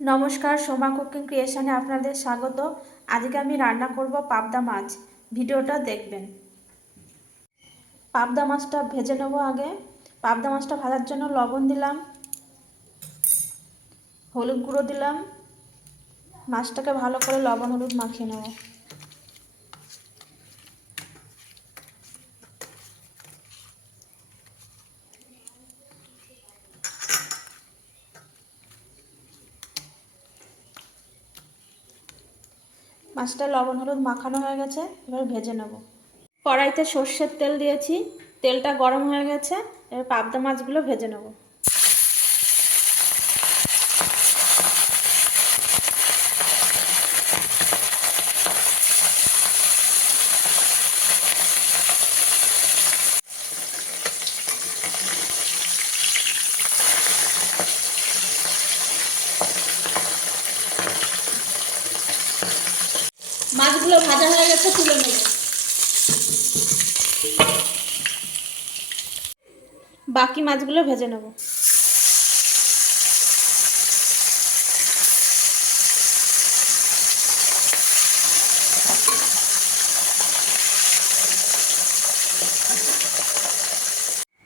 নমস্কার, সোমা কুকিং ক্রিয়েশনে আপনাদের স্বাগত। আজকে আমি রান্না করব পাবদা মাছ। ভিডিওটা দেখবেন। পাবদা মাছটা ভেজে নেব আগে। পাবদা মাছটা ভাজার জন্য লবণ দিলাম। হলুদ গুঁড়ো দিলাম। মাছটাকে ভালো করে লবণ হলুদ মাখিয়ে নেব। মাছটা লবণ, হলুদ মাখানো হয়ে গেছে, এবার ভেজে নেব। কড়াইতে সর্ষের তেল দিয়েছি, তেলটা গরম হয়ে গেছে, এবার পাবদা মাছগুলো ভেজে নেব। মাছগুলো ভাজা হয়ে গেছে, তুলে নেব। বাকি মাছগুলো ভেজে নেব।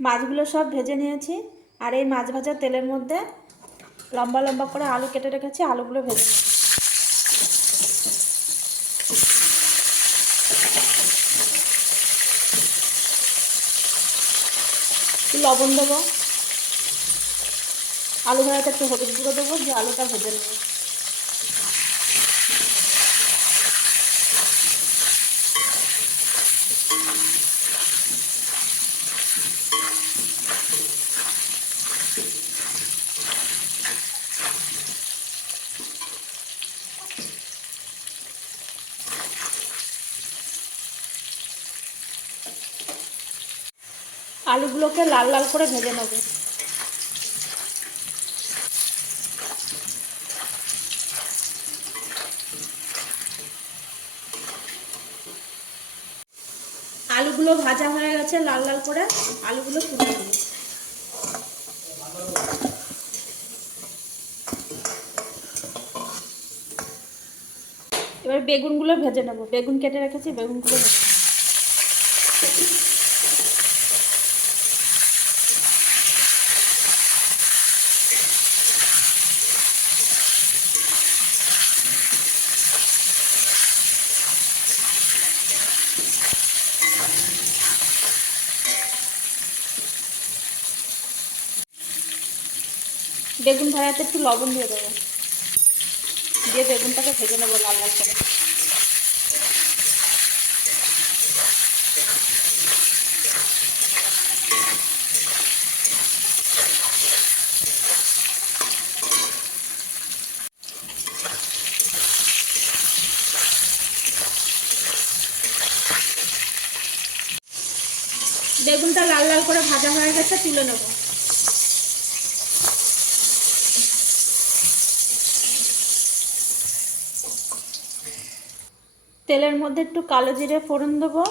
মাছগুলো সব ভেজে নিয়েছি, আর এই মাছ ভাজা তেলের মধ্যে লম্বা লম্বা করে আলু কেটে রেখেছি, আলুগুলো ভেজে লবণ দেবো। আলু ভাজাতে একটু হলুদ গুঁড়ো দেবো যে আলুটা ভেজে নেব। আলুগুলোকে লাল লাল করে ভেজে নেব। আলুগুলো ভাজা হয়ে গেছে, লাল লাল করে আলুগুলো তুলে নেব। এবার বেগুনগুলো ভেজে নেব। বেগুন কেটে রেখেছি, বেগুনগুলো ভেজে বেগুন ভাজাতে একটু লবণ দিয়ে দেবো। দিয়ে বেগুনটাকে ভেজে নেব লাল লাল করে। বেগুনটা লাল লাল করে ভাজা হয়ে গেছে তুলে নেব। তেলের মধ্যে একটু কালো জিরে ফোড়ন দেবো।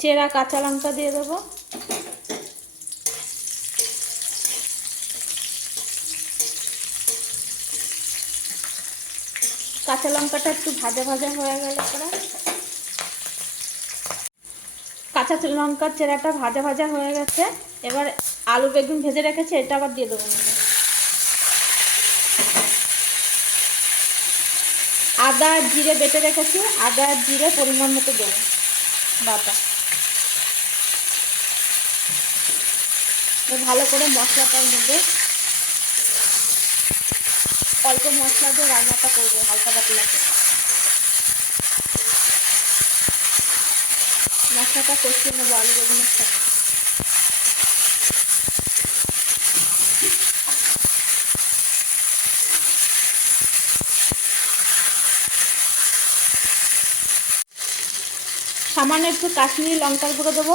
চেরা কাঁচা লঙ্কা দিয়ে দেবো। কাঁচা লঙ্কাটা একটু ভাজা ভাজা হয়ে গেল পরে। কাঁচা লঙ্কার চেরাটা ভাজা ভাজা হয়ে গেছে। এবার আলু বেগুন ভেজে রেখেছি, এটা আবার দিয়ে দেবো। আদা, জিরে বেটে রেখেছি। আদা, জিরে পরিমাণ মতো দেবো। বাটা। ভালো করে মশলাটার মধ্যে অল্প মশলা দিয়ে রান্নাটা করব, হালকা পাতলা মশলাটা কষিয়ে নেব, আলু বেগুনের সাথে। সামান্য একটু কাশ্মীরি লঙ্কার গুঁড়ো দেবো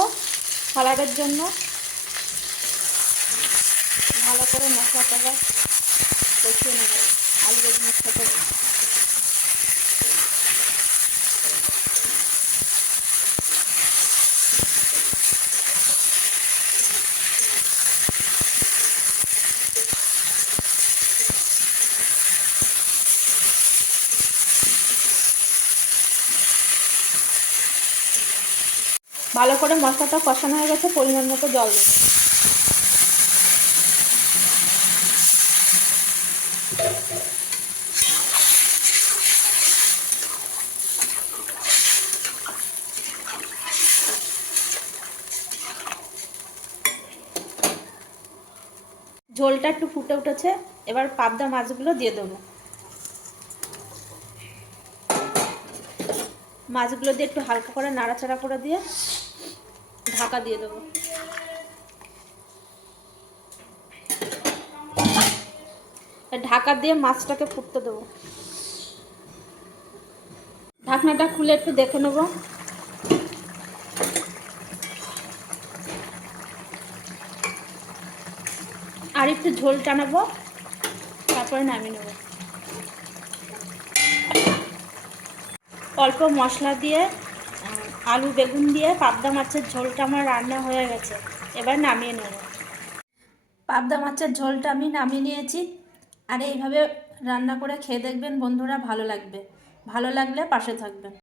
কালারের জন্য। ভালো করে মশলাটাকে কষিয়ে নেব। আলু বেগুনের ভালো করে মশলাটা কষানো হয়ে গেছে, পরিমাণ মতো জল দেবো। ঝোলটা একটু ফুটে উঠেছে, এবার পাবদা মাছগুলো দিয়ে দেবো। মাছগুলো দিয়ে একটু হালকা করে নাড়াচাড়া করে দিয়ে ঢাকা দিয়ে দেবো। ঢাকা দিয়ে মাছটাকে ফুটতে দেবো। ঢাকনাটা খুলে একটু দেখে নেব। আর একটু ঝোল টানাবো তারপরে নামিয়ে নেব। অল্প মশলা দিয়ে আলু, বেগুন দিয়ে পাবদা মাছের ঝোলটা আমার রান্না হয়ে গেছে। এবার নামিয়ে নেব। পাবদা মাছের ঝোলটা আমি নামিয়ে নিয়েছি। আর এইভাবে রান্না করে খেয়ে দেখবেন বন্ধুরা ভালো লাগবে। ভালো লাগলে পাশে থাকবেন।